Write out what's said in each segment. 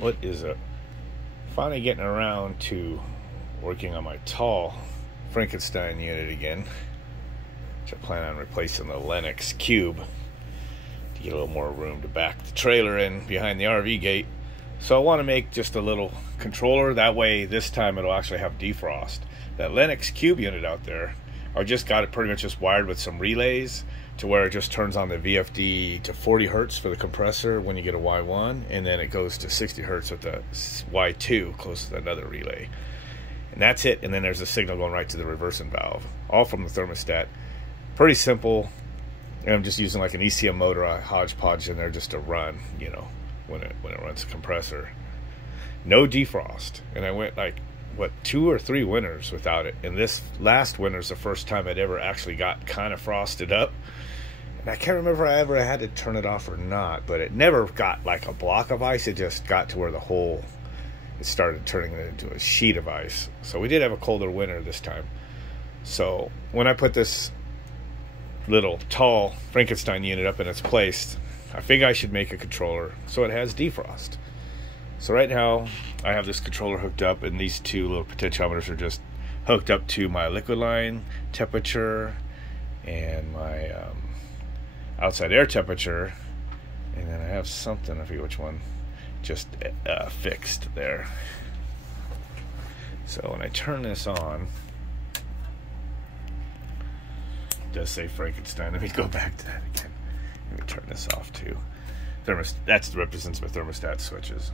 what is it? Finally getting around to working on my tall Frankenstein unit again, which I plan on replacing the Lennox Cube to get a little more room to back the trailer in behind the RV gate. So I want to make just a little controller, that way this time it'll actually have defrost. That Lennox Cube unit out there, I just got it pretty much just wired with some relays to where it just turns on the VFD to 40 hertz for the compressor when you get a Y1, and then it goes to 60 hertz with the Y2 close to another relay. And that's it, and then there's a signal going right to the reversing valve, all from the thermostat. Pretty simple, and I'm just using like an ECM motor, a hodgepodge in there just to run, you know, when it runs the compressor. No defrost, and I went like, what, 2 or 3 winters without it, and this last winter is the first time I'd ever actually got kind of frosted up. And I can't remember if I ever had to turn it off or not, but it never got like a block of ice. It just got to where it started turning it into a sheet of ice. So we did have a colder winter this time. So when I put this little tall Frankenstein unit up in its place, I figure I should make a controller so it has defrost. So right now I have this controller hooked up, and these 2 little potentiometers are just hooked up to my liquid line temperature and my outside air temperature, and then I have something, I forget which one, just fixed there. So when I turn this on, it does say Frankenstein. Let me go back to that again. Let me turn this off too. That represents my thermostat switches.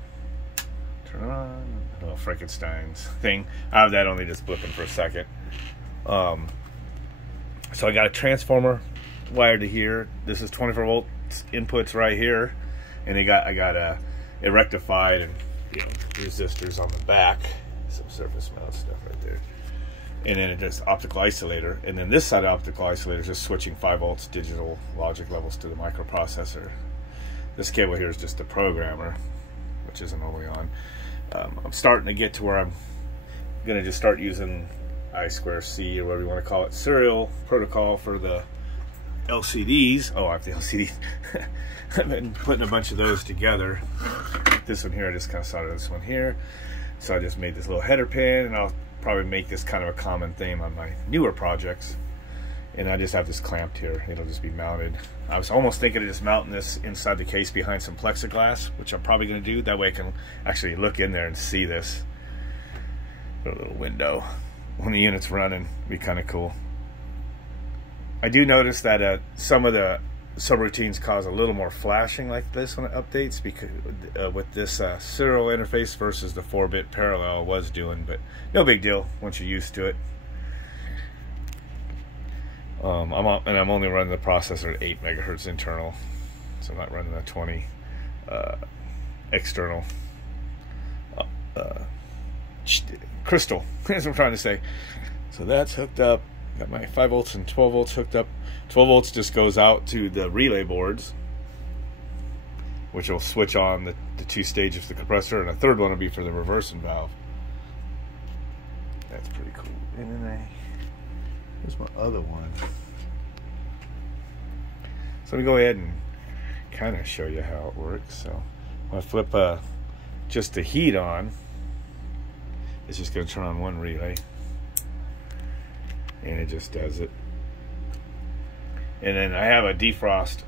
Turn it on. Little Frankenstein's thing. I have that only just blipping for a second. So I got a transformer wired to here. This is 24 volt inputs right here, and I got it rectified, and you know, resistors on the back, some surface mount stuff right there, and then it just optical isolator, and then this side of optical isolator is just switching 5 volts digital logic levels to the microprocessor. This cable here is just the programmer, which isn't only on. I'm starting to get to where I'm gonna just start using I2C, or whatever you want to call it, serial protocol for the LCDs. Oh, I have the LCDs. I've been putting a bunch of those together. This one here, I just kind of soldered this one here. So I just made this little header pin, and I'll probably make this kind of a common theme on my newer projects. And I just have this clamped here. It'll just be mounted. I was almost thinking of just mounting this inside the case behind some plexiglass, which I'm probably going to do. That way I can actually look in there and see this. Put a little window when the unit's running. It'd be kind of cool. I do notice that some of the subroutines cause a little more flashing like this when it updates, because with this serial interface versus the 4-bit parallel was doing, but no big deal once you're used to it. I'm only running the processor at 8 megahertz internal, so I'm not running a 20 external crystal. That's what I'm trying to say. So that's hooked up. Got my 5 volts and 12 volts hooked up. 12 volts just goes out to the relay boards, which will switch on the 2 stages of the compressor, and a third one will be for the reversing valve. That's pretty cool. And then here's my other one. So let me go ahead and kind of show you how it works. So when I flip just the heat on, it's just going to turn on one relay, and it just does it. And then I have a defrost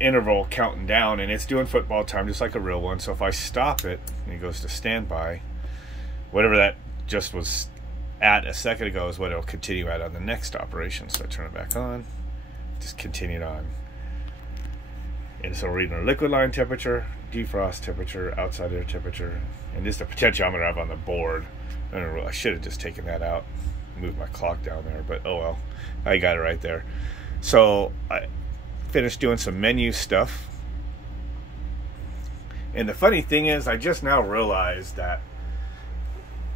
interval counting down, and it's doing football time just like a real one. So if I stop it and it goes to standby, whatever that just was at a second ago is what it'll continue at on the next operation. So I turn it back on, just continue it on. And so we're reading our liquid line temperature, defrost temperature, outside air temperature, and just the potentiometer I have on the board. I should have just taken that out, moved my clock down there, but oh well, I got it right there. So I finished doing some menu stuff, and the funny thing is, I just now realized that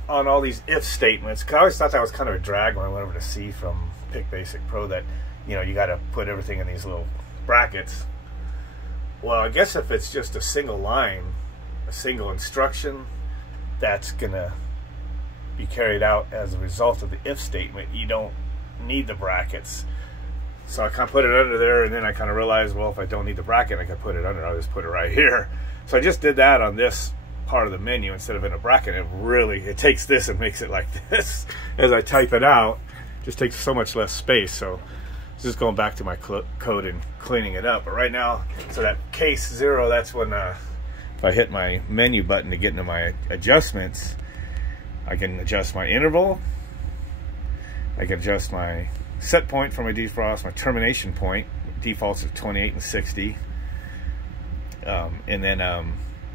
on all these if statements, because I always thought that was kind of a drag when I went over to C from Pick Basic Pro, that you know, you got to put everything in these little brackets. Well, I guess if it's just a single line, a single instruction, that's gonna be carried out as a result of the if statement. You don't need the brackets. So I kind of put it under there, and then I kind of realized, well, if I don't need the bracket, I can put it under. I'll just put it right here. So I just did that on this part of the menu instead of in a bracket. It takes this and makes it like this. As I type it out, it just takes so much less space. So just going back to my code and cleaning it up. But right now, so that case 0, that's when if I hit my menu button to get into my adjustments, I can adjust my interval. I can adjust my set point for my defrost, my termination point. Defaults at 28 and 60. And then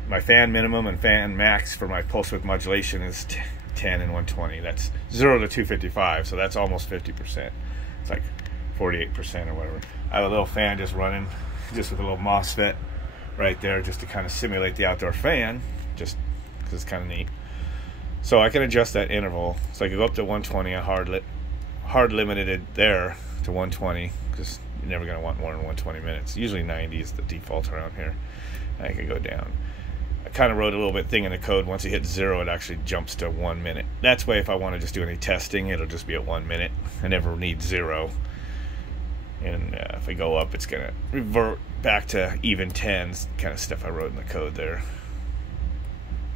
my fan minimum and fan max for my pulse width modulation is 10 and 120. That's 0 to 255, so that's almost 50%. It's like 48% or whatever. I have a little fan just running, just with a little MOSFET right there, just to kind of simulate the outdoor fan, just because it's kind of neat. So I can adjust that interval. So I can go up to 120. I hard limited it there to 120 because you're never going to want more than 120 minutes. Usually 90 is the default around here. I can go down. I kind of wrote a little bit thing in the code. Once you hit 0, it actually jumps to 1 minute. That's way if I want to just do any testing, it'll just be at 1 minute. I never need 0. And if I go up, it's going to revert back to even 10s, kind of stuff I wrote in the code there.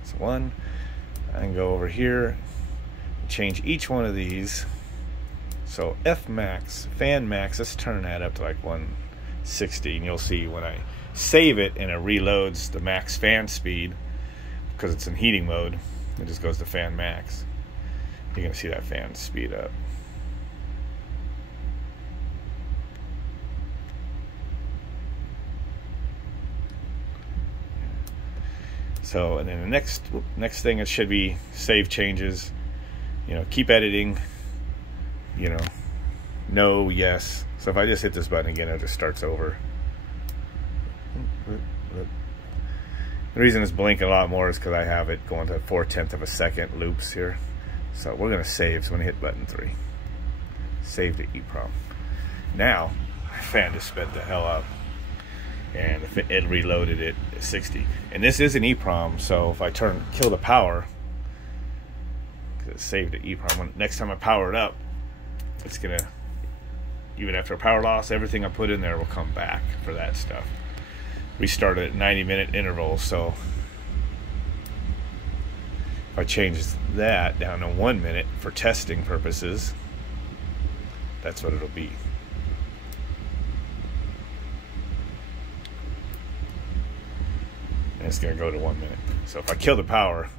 So 1. I can go over here, change each one of these. So F max, fan max, let's turn that up to like 160, and you'll see when I save it and it reloads the max fan speed, because it's in heating mode, it just goes to fan max. You're going to see that fan speed up. So, and then the next thing, it should be save changes, keep editing, no, yes. So if I just hit this button again, it just starts over. The reason it's blinking a lot more is because I have it going to 4/10 of a second loops here. So we're going to save. So I'm going to hit button 3. Save to EEPROM. Now, my fan just sped the hell up. And it reloaded it at 60. And this is an EEPROM, so if I kill the power, because it's saved to EEPROM, next time I power it up, it's going to, even after a power loss, everything I put in there will come back for that stuff. We start at 90-minute intervals, so if I change that down to 1 minute for testing purposes, that's what it'll be. And it's going to go to 1 minute. So if I kill the power,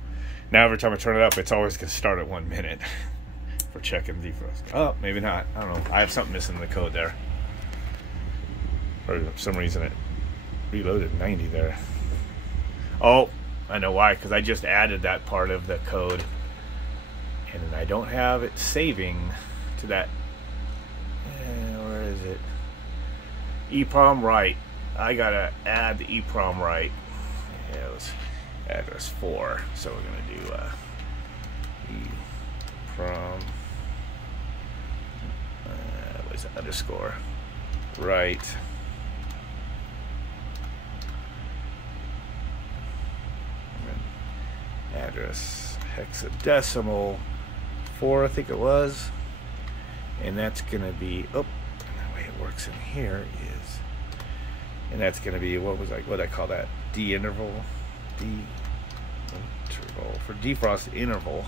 now every time I turn it up, it's always going to start at 1 minute for checking defrost. Oh, maybe not. I don't know. I have something missing in the code there. For some reason, it reloaded 90 there. Oh, I know why. Because I just added that part of the code, and I don't have it saving to that. Where is it? EEPROM right. I gotta add the EEPROM right. Yeah, it was address 4. So we're gonna do EEPROM. What is it? Underscore right. Address hexadecimal 4, I think it was, and that's gonna be the way it works in here is, and that's gonna be what I call that D interval for defrost interval.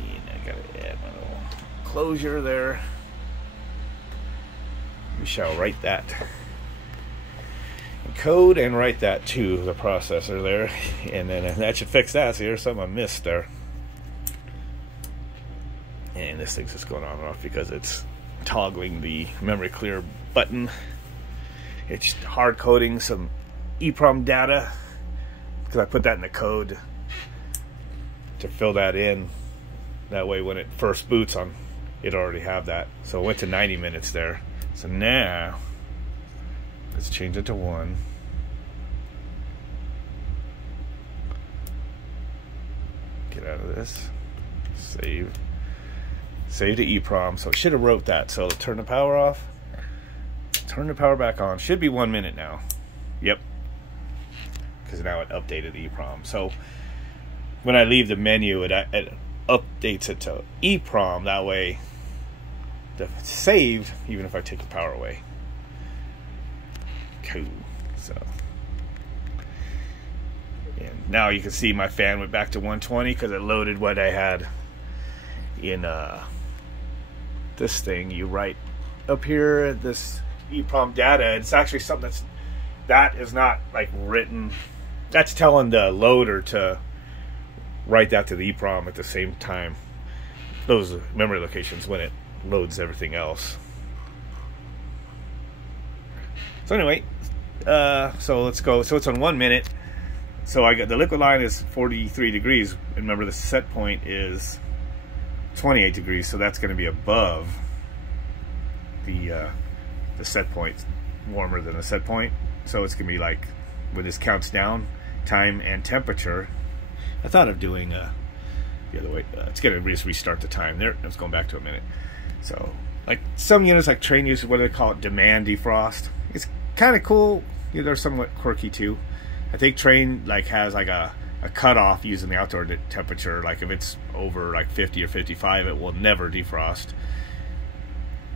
And I gotta add my little closure there. We shall write that in code and write that to the processor there, and then that should fix that. So here's something I missed there. And this thing's just going on and off because it's toggling the memory clear button. It's hard coding some EEPROM data because I put that in the code to fill that in. That way when it first boots on, it already have that. So it went to 90 minutes there. So now let's change it to 1. Get out of this. Save. Save to EEPROM. So it should have wrote that. So turn the power off. Turn the power back on. Should be 1 minute now. Yep. Because now it updated EEPROM. So when I leave the menu, it updates it to EEPROM. That way it's saved even if I take the power away. Cool. So now you can see my fan went back to 120 because it loaded what I had in this thing. You write up here this EEPROM data. It's actually something that is not like written. That's telling the loader to write that to the EEPROM at the same time. Those memory locations when it loads everything else. So anyway, so let's go. So it's on 1 minute. So I got the liquid line is 43 degrees. Remember the set point is 28 degrees, so that's going to be above the set point, warmer than the set point. So it's going to be like, when this counts down, time and temperature. I thought of doing the other way. It's going to just restart the time. There, it's going back to a minute. So, like some units, like Train uses what do they call it, demand defrost. It's kind of cool. You know, they're somewhat quirky too. I think Train like has like a cutoff using the outdoor temperature. Like if it's over like 50 or 55, it will never defrost.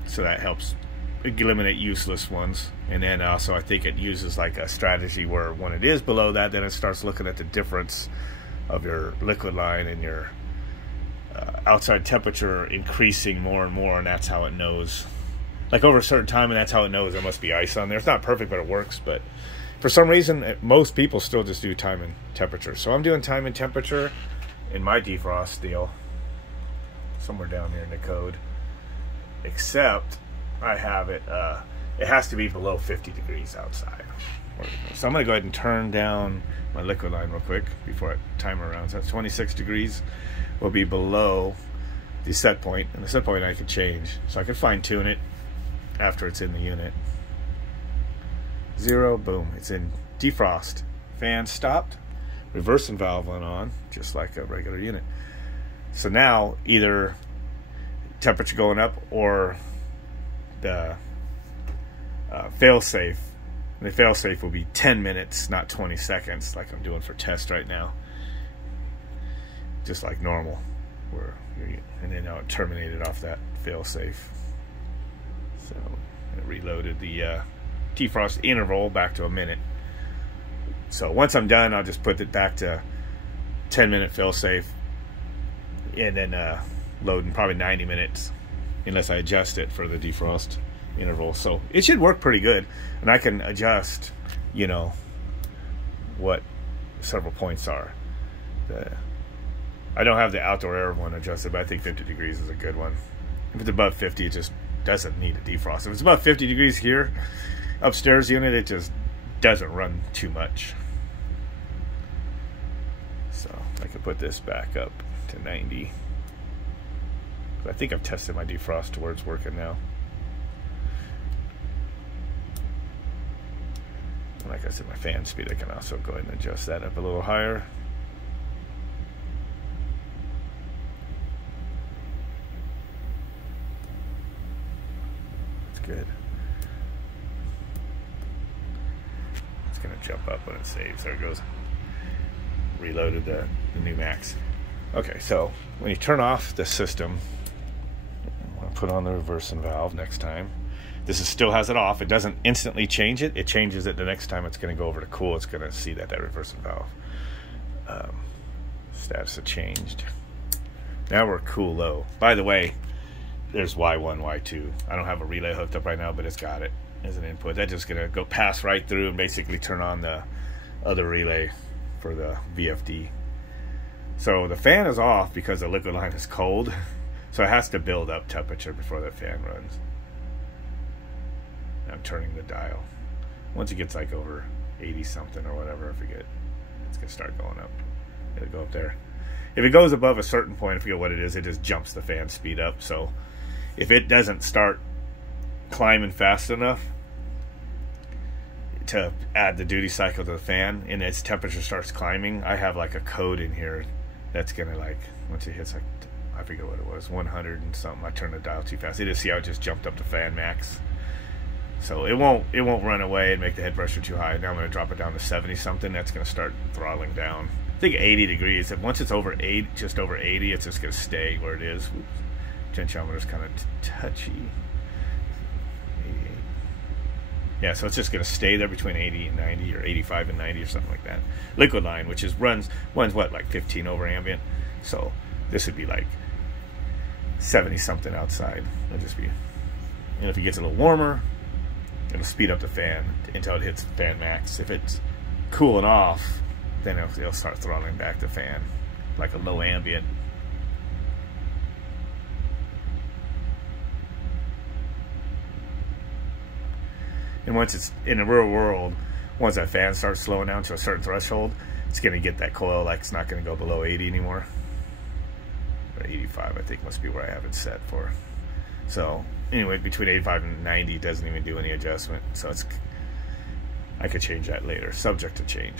So that helps eliminate useless ones. And then also I think it uses like a strategy where when it is below that, then it starts looking at the difference of your liquid line and your outside temperature increasing more and more, and that's how it knows. Like over a certain time, and that's how it knows there must be ice on there. It's not perfect, but it works. But for some reason, most people still just do time and temperature. So I'm doing time and temperature in my defrost deal, somewhere down here in the code. Except I have it, it has to be below 50 degrees outside. So I'm going to go ahead and turn down my liquid line real quick before I time around. So that's 26 degrees will be below the set point, and the set point I can change. So I can fine tune it after it's in the unit. 0, boom, it's in defrost. Fan stopped, reversing valve went on, just like a regular unit. So now either temperature going up or the fail-safe. The fail-safe will be 10 minutes, not 20 seconds, like I'm doing for test right now. Just like normal. And then now it terminated off that fail-safe. So it reloaded the defrost interval back to a minute. So once I'm done, I'll just put it back to 10-minute fail-safe, and then load in probably 90 minutes, unless I adjust it for the defrost interval. So it should work pretty good, and I can adjust, you know, what several points are. I don't have the outdoor air one adjusted, but I think 50 degrees is a good one. If it's above 50, it just doesn't need a defrost. If it's above 50 degrees here, upstairs unit, it just doesn't run too much. So I can put this back up to 90. I think I've tested my defrost to where it's working now. And like I said, my fan speed, I can also go ahead and adjust that up a little higher. That's good. It's going to jump up when it saves. There it goes. Reloaded the new max. Okay, so when you turn off the system, I want to put on the reversing valve next time. This still has it off. It doesn't instantly change it. It changes it the next time it's going to go over to cool. It's going to see that reversing valve status has changed. Now we're cool low. By the way, there's Y1, Y2. I don't have a relay hooked up right now, but it's got it as an input. That's just going to go pass right through and basically turn on the other relay for the VFD. So the fan is off because the liquid line is cold. So it has to build up temperature before that fan runs. I'm turning the dial. Once it gets like over 80 something or whatever, I forget, it's gonna start going up. It'll go up there. If it goes above a certain point, I forget what it is, it just jumps the fan speed up. So if it doesn't start climbing fast enough to add the duty cycle to the fan and its temperature starts climbing, I have like a code in here that's gonna, like, once it hits like, I forget what it was, 100 and something, I turned the dial too fast. You just see how it just jumped up to fan max. So it won't run away and make the head pressure too high. Now I'm going to drop it down to 70 something. That's going to start throttling down. I think 80 degrees. If once it's over 8, just over 80, it's just going to stay where it is. Oops. Tensiometer's kind of touchy. 88. Yeah, so it's just going to stay there between 80 and 90, or 85 and 90, or something like that. Liquid line, which is runs what, like 15 over ambient. So this would be like 70 something outside. It'll just be, if it gets a little warmer, it'll speed up the fan until it hits fan max. If it's cooling off, then it'll start throttling back the fan, like a low ambient. And once it's in the real world, once that fan starts slowing down to a certain threshold, it's going to get that coil, like it's not going to go below 80 anymore. But 85, I think, must be where I have it set for. So anyway, between 85 and 90 doesn't even do any adjustment. So I could change that later, subject to change.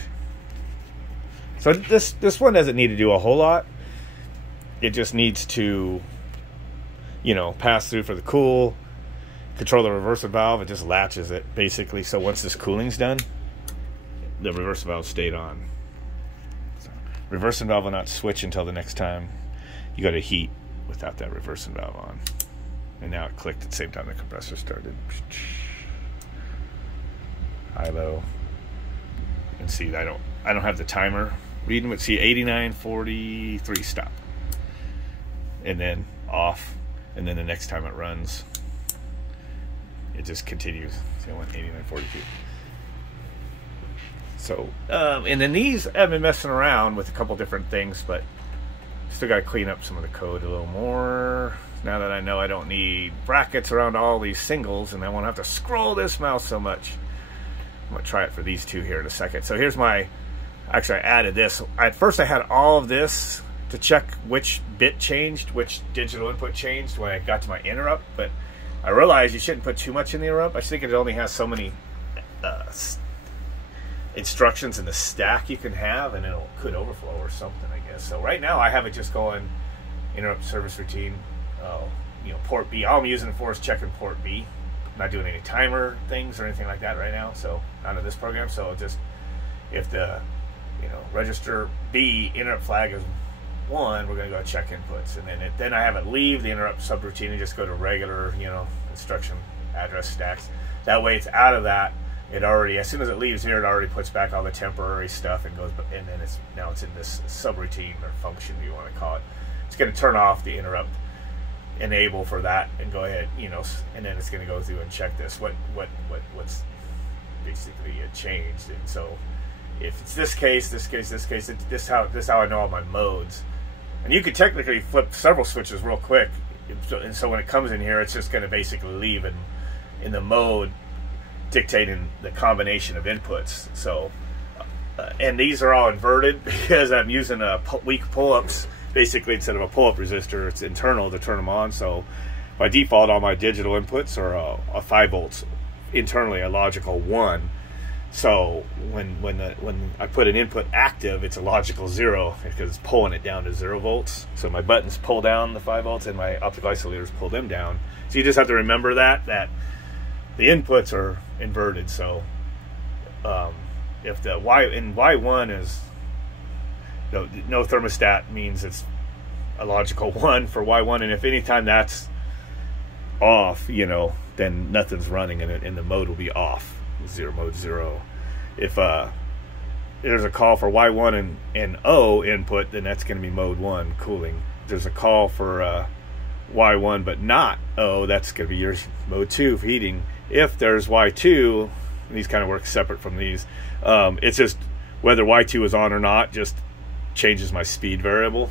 So this one doesn't need to do a whole lot. It just needs to, pass through for the cool. Control the reverser valve, it just latches it basically. So once this cooling's done, the reverser valve stayed on. So reversing valve will not switch until the next time you go to heat without that reversing valve on. And now it clicked at the same time the compressor started. High, low. And see, I don't have the timer reading, but see, 89, 43, stop. And then off, and then the next time it runs, it just continues. See, I went 89, 42. So, and then these, I've been messing around with a couple different things, but still got to clean up some of the code a little more. Now that I know I don't need brackets around all these singles, and I won't have to scroll this mouse so much. I'm going to try it for these two here in a second. So here's actually I added this. At first I had all of this to check which bit changed, which digital input changed when I got to my interrupt, but I realized you shouldn't put too much in the interrupt. I think it only has so many instructions in the stack you can have, and it could overflow or something, I guess. So right now I have it just going interrupt service routine, port B. All I'm using it for is checking port B. I'm not doing any timer things or anything like that right now, so out of this program. So just if the register B interrupt flag is 1, we're going to go check inputs, and then I have it leave the interrupt subroutine and just go to regular instruction address stacks. That way it's out of that. It already, as soon as it leaves here, it already puts back all the temporary stuff and goes, and then now it's in this subroutine or function, you want to call it. It's going to turn off the interrupt enable for that and go ahead, and then it's going to go through and check this what's basically changed. And so if it's this case, this is how I know all my modes. And you could technically flip several switches real quick, and so when it comes in here, it's just going to basically leave in the mode dictating the combination of inputs. So and these are all inverted because I'm using weak pull-ups. Basically, instead of a pull-up resistor, it's internal to turn them on. So by default, all my digital inputs are a 5 volts internally, a logical 1. So when I put an input active, it's a logical 0 because it's pulling it down to 0 volts. So my buttons pull down the 5 volts and my optical isolators pull them down. So you just have to remember that the inputs are inverted. So if the Y1 is no thermostat, means it's a logical 1 for Y1, and if anytime that's off, then nothing's running and the mode will be off. Mode 0. If there's a call for Y1 and O input, then that's going to be mode 1 cooling. If there's a call for Y1 but not O, that's going to be your mode 2 for heating. If there's Y2, and these kind of work separate from these, it's just whether Y2 is on or not just changes my speed variable.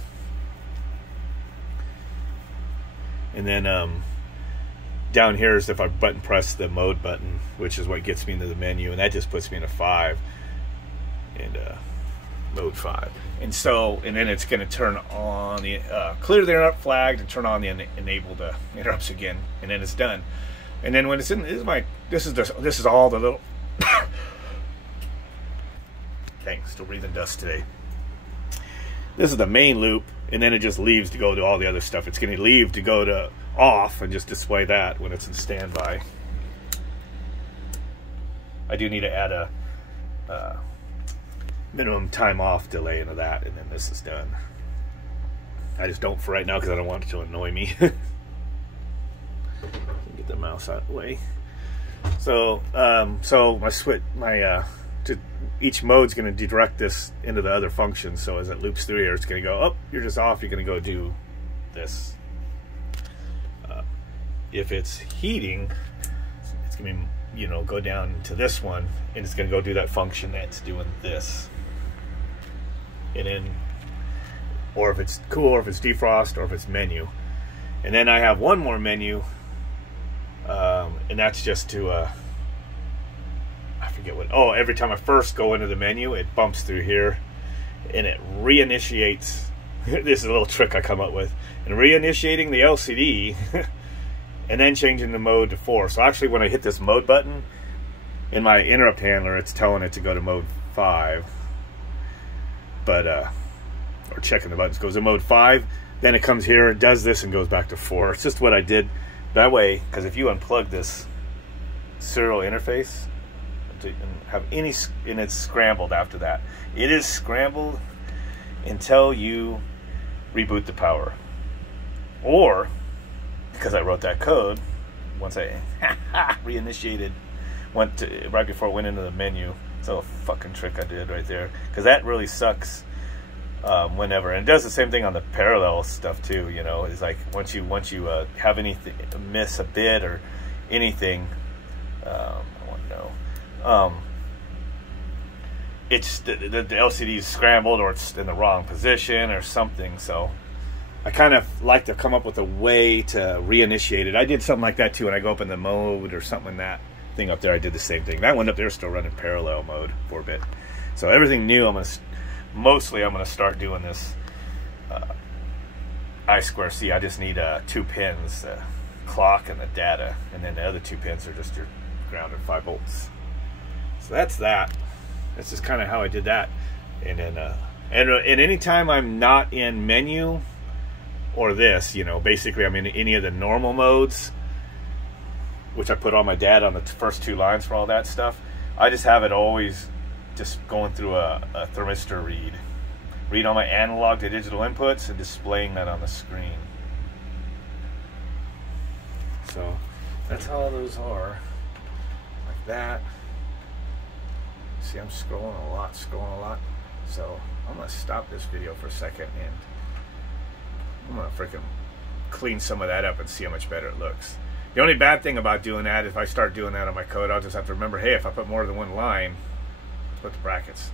And then down here is if I button press the mode button, which is what gets me into the menu, and that just puts me in a 5 and mode 5. And then it's going to turn on the clear the interrupt flag to turn on the enable the interrupts again, and then it's done. And then when it's in, this is all the little dang, still breathing dust today. This is the main loop, and then it just leaves to go to all the other stuff. It's going to leave to go to off and just display that when it's in standby. I do need to add a minimum time off delay into that, and then this is done. I just don't for right now because I don't want it to annoy me. Get the mouse out of the way. So each mode's going to direct this into the other function. So as it loops through here, it's going to go, oh, you're just off. You're going to go do this. If it's heating, it's going to, you know, go down to this one, and it's going to go do that function that's doing this. And then, or if it's cool, or if it's defrost, or if it's menu. And then I have one more menu, and that's just to, I forget what, oh, every time I first go into the menu, it bumps through here, and it reinitiates. This is a little trick I come up with. And reinitiating the LCD, and then changing the mode to 4. So actually when I hit this mode button, in my interrupt handler, it's telling it to go to mode 5. But, or checking the buttons, goes to mode 5, then it comes here, does this, and goes back to 4. It's just what I did that way, because if you unplug this serial interface, and have any, and it's scrambled after that. It is scrambled until you reboot the power. Or, because I wrote that code, once I reinitiated, went to, right before it went into the menu. It's a little fucking trick I did right there, because that really sucks whenever, and it does the same thing on the parallel stuff too. You know, it's like once you have anything, miss a bit or anything, I want to know, it's the LCD is scrambled, or it's in the wrong position or something. So I kind of like to come up with a way to reinitiate it. I did something like that too, and I go up in the mode or something in that thing up there. I did the same thing. That one up there is still running parallel mode for a bit. So everything new, I'm gonna start doing this I2C. I just need 2 pins, the clock and the data, and then the other 2 pins are just your ground and 5 volts. So that's that. That's just kind of how I did that. And then and anytime I'm not in menu or this, you know, basically I'm in any of the normal modes, which I put all my data on the first 2 lines for all that stuff, I just have it always just going through a thermistor read all my analog to digital inputs and displaying that on the screen. So that's how those are, like that. See, I'm scrolling a lot. So I'm gonna stop this video for a second, and I'm gonna freaking clean some of that up and see how much better it looks. The only bad thing about doing that, if I start doing that on my code, I'll just have to remember, hey, if I put more than one line, put the brackets.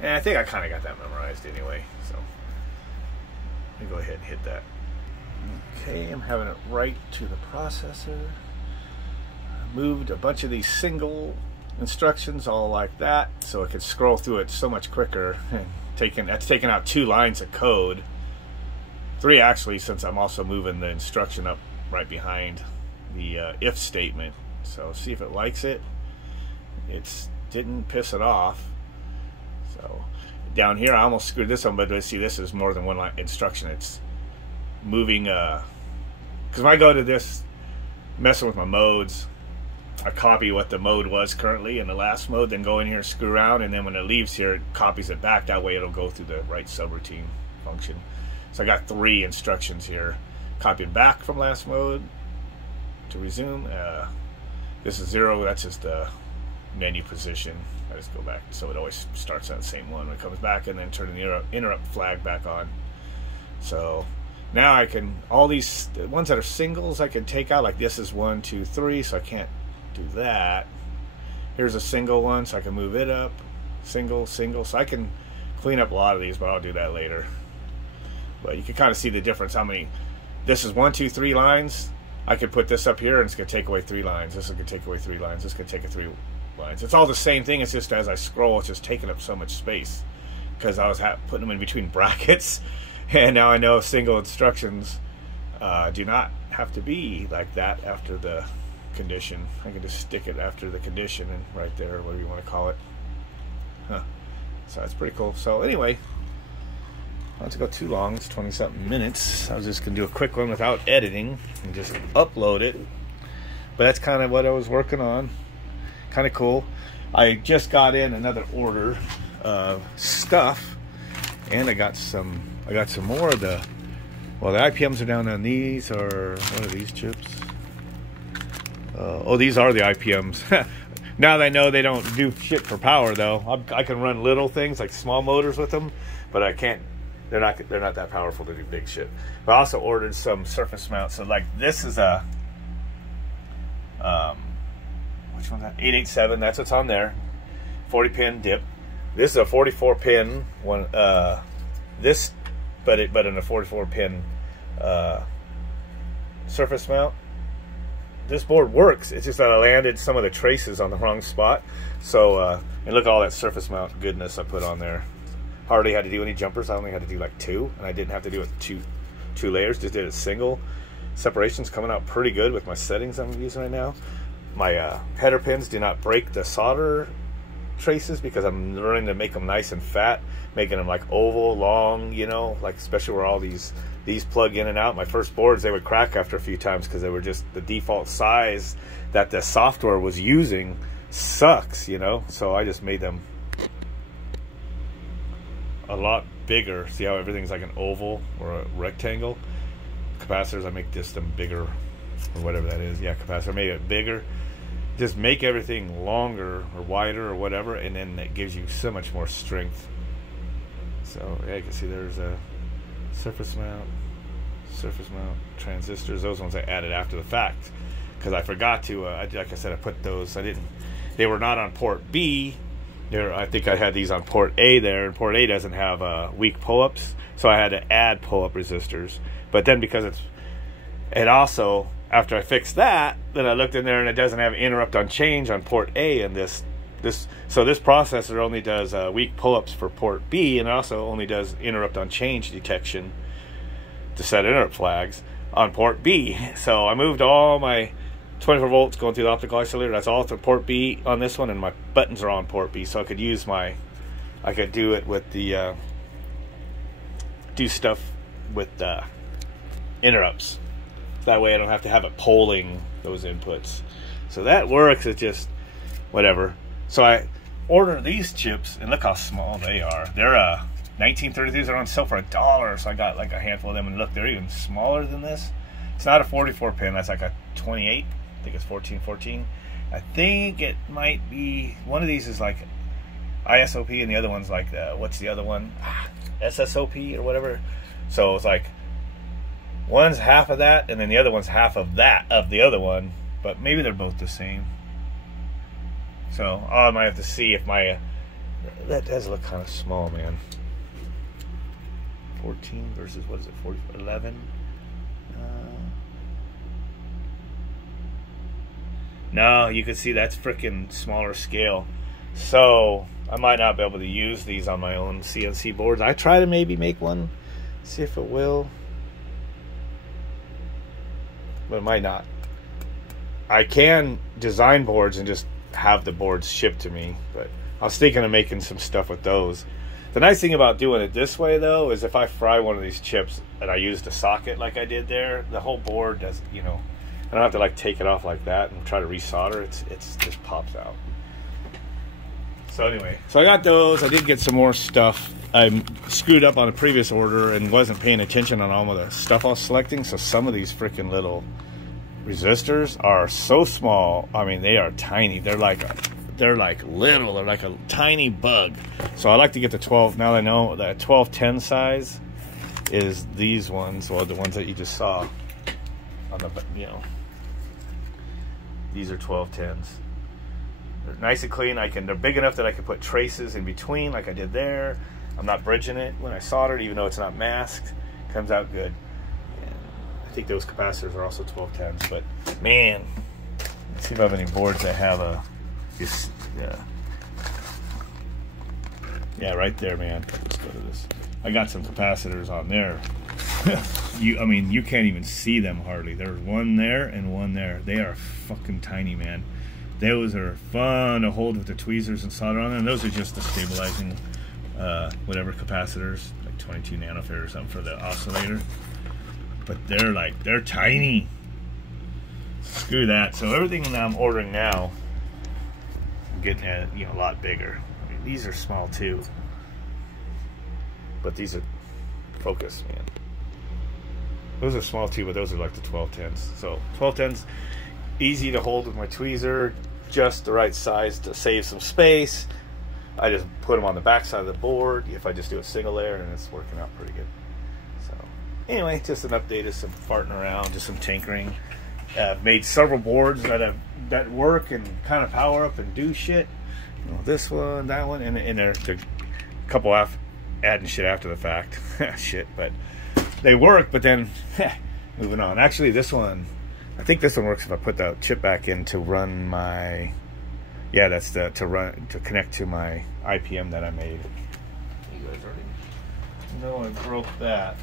And I think I kind of got that memorized anyway, so let me go ahead and hit that. Okay, I'm having it right to the processor. I moved a bunch of these single instructions all like that, so it could scroll through it so much quicker. And that's taking out 2 lines of code. 3 actually, since I'm also moving the instruction up right behind the if statement. So see if it likes it. It didn't piss it off. So down here I almost screwed this up, but see, this is more than one line instruction. It's moving, because when I go to this, messing with my modes, I copy what the mode was currently in the last mode, then go in here and screw around, and then when it leaves here, it copies it back. That way it'll go through the right subroutine function. So I got 3 instructions here. Copying back from last mode to resume. This is 0, that's just the menu position. I just go back, so it always starts on the same one when it comes back, and then turn the interrupt flag back on. So now I can, all these ones that are singles I can take out, like this is 1, 2, 3, so I can't do that. Here's a single one, so I can move it up. Single, single, so I can clean up a lot of these, but I'll do that later. But you can kind of see the difference. How many, this is 1, 2, 3 lines. I could put this up here and it's going to take away 3 lines. This is going to take away 3 lines. This is going to take 3 lines. It's all the same thing. It's just as I scroll, it's just taking up so much space because I was putting them in between brackets. And now I know single instructions do not have to be like that after the condition. I can just stick it after the condition and right there, whatever you want to call it. Huh. So that's pretty cool. So anyway, not to go too long, it's 20-something minutes. I was just going to do a quick one without editing and just upload it. But that's kind of what I was working on. Kind of cool. I just got in another order of stuff, and I got some more of the, well, the IPMs are down on these, or what are these chips? Oh, these are the IPMs. Now that I know they don't do shit for power, though, I can run little things like small motors with them, but I can't. They're not that powerful to do big shit. But I also ordered some surface mounts. So like this is a which one's that? 887. That's what's on there. 40 pin dip. This is a 44 pin one. This, but in a 44 pin surface mount. This board works. It's just that I landed some of the traces on the wrong spot. So and look at all that surface mount goodness I put on there. Hardly had to do any jumpers. I only had to do like 2, and I didn't have to do it two layers. Just did it single. Separation's coming out pretty good with my settings I'm using right now. My header pins do not break the solder traces because I'm learning to make them nice and fat, making them like oval, long, you know, like especially where all these plug in and out. My first boards, they would crack after a few times because they were just the default size that the software was using sucks, you know. So I just made them a lot bigger. See how everything's like an oval or a rectangle? Capacitors, I make them bigger or whatever that is. Yeah, capacitor, made it bigger. Just make everything longer or wider or whatever, and then that gives you so much more strength. So yeah, you can see there's a surface mount, transistors. Those ones I added after the fact because I forgot to. Like I said, I put those. They were not on port B. I think I had these on port A there, and port A doesn't have weak pull-ups, so I had to add pull-up resistors. But then because it also, after I fixed that, then I looked in there and it doesn't have interrupt on change on port A, and so this processor only does weak pull-ups for port B, and it also only does interrupt on change detection to set interrupt flags on port B. So I moved all my 24 volts going through the optical isolator. That's all to port B on this one, and my buttons are on port B, so I could use I could do it with the do stuff with interrupts. That way I don't have to have it polling those inputs. So that works. It's just whatever. So I ordered these chips, and look how small they are. They're 1933s. They're on sale for $1, so I got like a handful of them, and look, they're even smaller than this. It's not a 44 pin. That's like a 28. I think it's 1414. I think it might be one of these is like ISOP, and the other one's like what's the other one? SSOP or whatever. So it's like one's half of that, and then the other one's half of that of the other one, but maybe they're both the same. So I might have to see if my that does look kind of small, man. 14 versus what is it? 11. No, you can see that's freaking smaller scale. So I might not be able to use these on my own CNC boards. I try to maybe make one, see if it will, but it might not. I can design boards and just have the boards shipped to me, but I was thinking of making some stuff with those. The nice thing about doing it this way, though, is if I fry one of these chips and I use the socket like I did there, the whole board does, you know, I don't have to like take it off like that and try to resolder. It's just pops out. So anyway, so I got those. I did get some more stuff. I screwed up on a previous order and wasn't paying attention on all of the stuff I was selecting. So some of these freaking little resistors are so small. I mean, they are tiny. They're like little. They're like a tiny bug. So I like to get the 12. Now that I know that 1210 size is these ones, well, the ones that you just saw on the, you know. These are 1210s. They're nice and clean. They're big enough that I can put traces in between like I did there. I'm not bridging it when I solder it, even though it's not masked. Comes out good. And I think those capacitors are also 1210s. But man, let's see if I have any boards that have a yeah, right there, man. Let's go to this. I got some capacitors on there. I mean, you can't even see them hardly. There's one there and one there. They are fucking tiny, man. Those are fun to hold with the tweezers and solder on them. And those are just the stabilizing, whatever capacitors, like 22 nanofarad or something for the oscillator. But they're tiny. Screw that. So everything that I'm ordering now, I'm getting at, you know, a lot bigger. I mean, these are small too, but these are focus, man. Those are small too, but those are like the 1210s. So 1210s, easy to hold with my tweezer, just the right size to save some space. I just put them on the back side of the board if I just do a single layer, and it's working out pretty good. So anyway, just an update of some farting around, just some tinkering. I've made several boards that work and kind of power up and do shit. You know, this one, that one, and they're a couple adding shit after the fact. Shit, but they work. But then moving on. Actually, this one, I think this one works if I put the chip back in to run my. Yeah, that's to connect to my IPM that I made. You guys already know I broke that.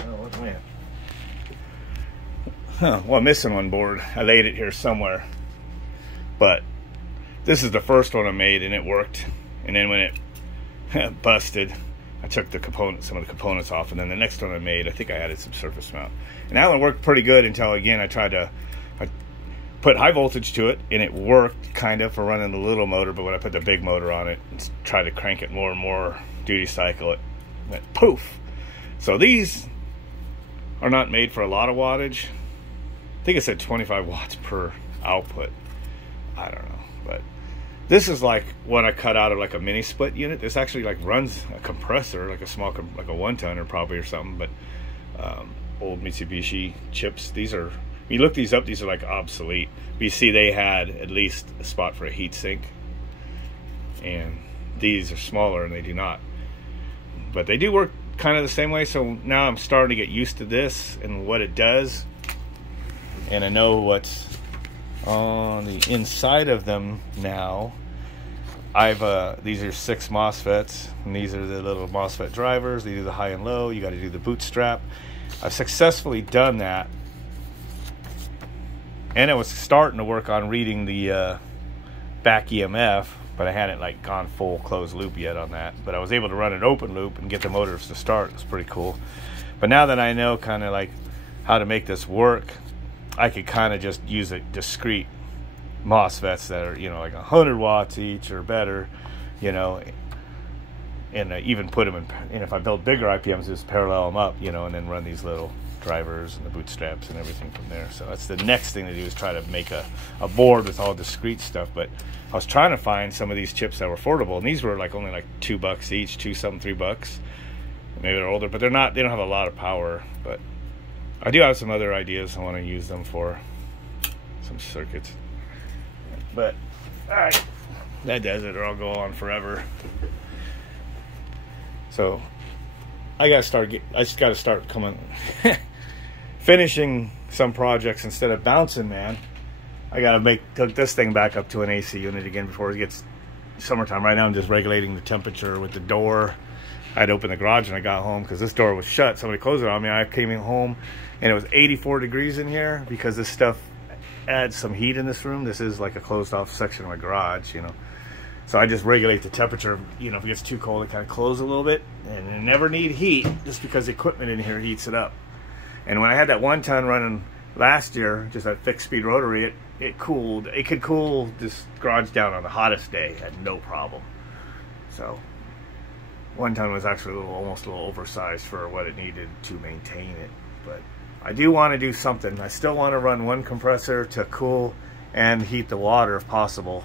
Oh, what went? Huh, well, I'm missing one board. I laid it here somewhere. But this is the first one I made, and it worked. And then when it busted, I took some of the components off, and then the next one I made, I think I added some surface mount. And that one worked pretty good until, again, I put high voltage to it, and it worked kind of for running the little motor, but when I put the big motor on it and tried to crank it more and more, duty cycle, it went poof. So these are not made for a lot of wattage. I think it said 25 watts per output. I don't know, but this is like what I cut out of like a mini split unit. This actually like runs a compressor, like a small, like a 1 tonner probably or something, but old Mitsubishi chips. These are, when you look these up, these are like obsolete. But you see they had at least a spot for a heat sink, and these are smaller and they do not. But they do work kind of the same way, so now I'm starting to get used to this and what it does. And I know what's on the inside of them now. These are 6 MOSFETs, and these are the little MOSFET drivers. They do the high and low. You got to do the bootstrap. I've successfully done that, and I was starting to work on reading the back EMF, but I hadn't like gone full closed loop yet on that. But I was able to run an open loop and get the motors to start. It's pretty cool. But now that I know kind of like how to make this work, I could kind of just use a discrete MOSFETs that are, you know, like 100 watts each or better, you know, and even put them in, and if I build bigger IPMs, just parallel them up, you know, and then run these little drivers and the bootstraps and everything from there. So that's the next thing to do, is try to make a board with all discrete stuff. But I was trying to find some of these chips that were affordable, and these were like only like $2 each, $3. Maybe they're older, but they don't have a lot of power. But I do have some other ideas I want to use them for, some circuits. But all right, that does it, or I'll go on forever. So I just got to start coming finishing some projects instead of bouncing, man. I got to hook this thing back up to an AC unit again before it gets summertime. Right now I'm just regulating the temperature with the door. I'd opened the garage when I got home because this door was shut. Somebody closed it on me. I came in home and it was 84 degrees in here because this stuff adds some heat in this room. This is like a closed off section of my garage, you know. So I just regulate the temperature. You know, if it gets too cold, it kind of close a little bit. And you never need heat just because the equipment in here heats it up. And when I had that 1 ton running last year, just that fixed speed rotary, it cooled. It could cool this garage down on the hottest day at no problem. So 1 ton was actually almost a little oversized for what it needed to maintain it. But I do want to do something. I still want to run 1 compressor to cool and heat the water if possible.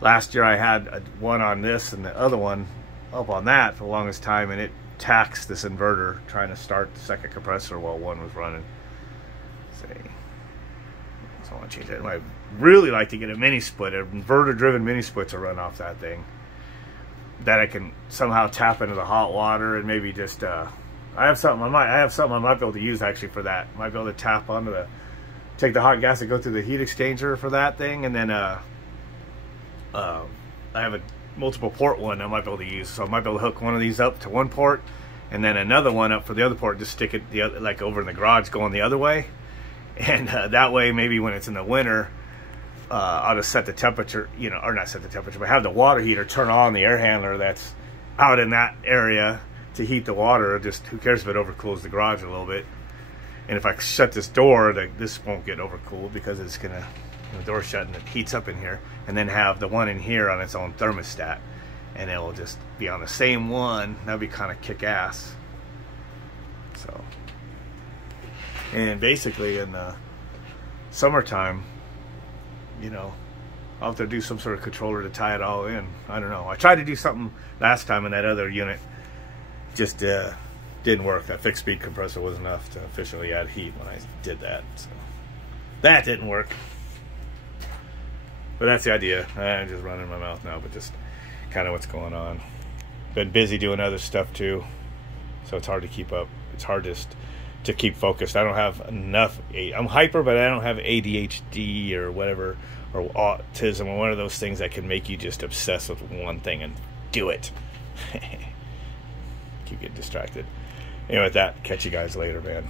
Last year I had one on this and the other one up on that for the longest time, and it taxed this inverter trying to start the second compressor while one was running. So I want to change that. I'd really like to get a mini split, an inverter driven mini split to run off that thing, that I can somehow tap into the hot water and maybe just I have something I might be able to use actually for that. I might be able to tap onto take the hot gas and go through the heat exchanger for that thing, and then I have a multiple port one I might be able to use, so I might be able to hook one of these up to one port and then another one up for the other port, just stick it the other, like over in the garage going the other way, and that way maybe when it's in the winter I'll just set the temperature, you know, or not set the temperature, but have the water heater turn on the air handler that's out in that area to heat the water. Just who cares if it overcools the garage a little bit. And if I shut this door, this won't get overcooled because it's gonna, the door shut and it heats up in here, and then have the one in here on its own thermostat, and it'll just be on the same one. That'd be kind of kick-ass. So And basically in summertime, you know, I'll have to do some sort of controller to tie it all in. I don't know. I tried to do something last time in that other unit. Just didn't work. That fixed speed compressor was enough to officially add heat when I did that. So that didn't work. But that's the idea. I'm just running my mouth now, but just kind of what's going on. Been busy doing other stuff too, so it's hard to keep up. It's hard to keep focused. I don't have enough. I'm hyper, but I don't have ADHD or whatever, or autism, or one of those things that can make you just obsess with one thing and do it. Keep getting distracted. Anyway, with that, catch you guys later, man.